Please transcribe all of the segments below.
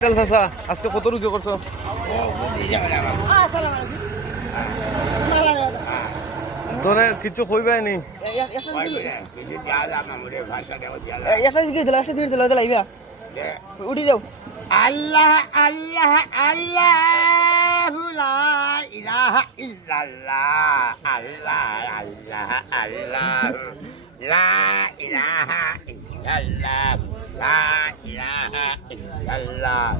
চাচা আজকে কত রুজু করছো? তোরে কিছু কইবাই নি? উঠি যাও। আল্লাহ আল্লাহ আল্লাহ লা ইলাহা ইল্লাল্লাহ আল্লাহ আল্লাহ আল্লাহ লা ইলাহা ইল্লাল্লাহ লা ইলাহা ইল্লাল্লাহ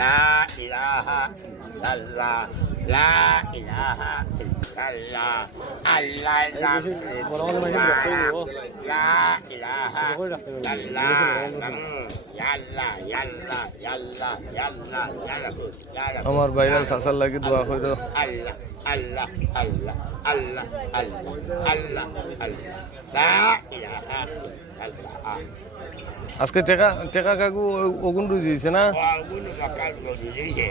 লা ইলাহা ইল্লাল্লাহ লা ইলাহা ইল্লাল্লাহ আল্লাহ লা ইলাহা ইল্লাল্লাহ ইয়াল্লাহ ইয়াল্লাহ ইয়াল্লাহ ইয়াল্লাহ ইয়াল্লাহ আমার ভাইরাল চাচার লাগি দোয়া কইরো। আল্লাহ আল্লাহ আল্লাহ আল্লাহ আল্লাহ আল্লাহ আল্লাহ লা ইলাহা ইল্লাল্লাহ। আজকে টেকা টেকা কাকু ওগুন রুজি হয়েছে না? ওগুলো সকাল করে দিয়েছে।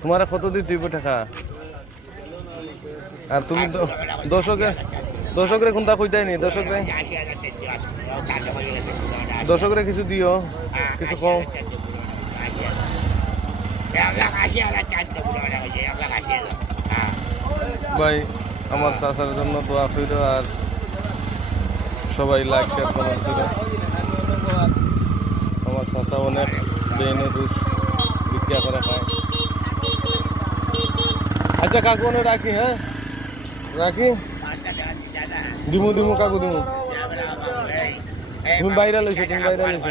তোমার কত দিতে হইব টাকা? আর তুমি দর্শকরে কোনটা কইতাই নি? দর্শকরে কিছু দিও, কিছু কও। ভাই আমার চাচার জন্য দোয়া কইরো আর সবাই লাইক শেয়ার কমেন্ট করো। আমার চাচা অনেক বেইনে দুষ ভিক্ষা করে খায়। আচ্ছা কাকু অনেক রাখি, হ্যাঁ রাখি। দিমু দিমু কাকু দিমু। তুমি বাইরে লইছো, তুমি বাইরে লইছো।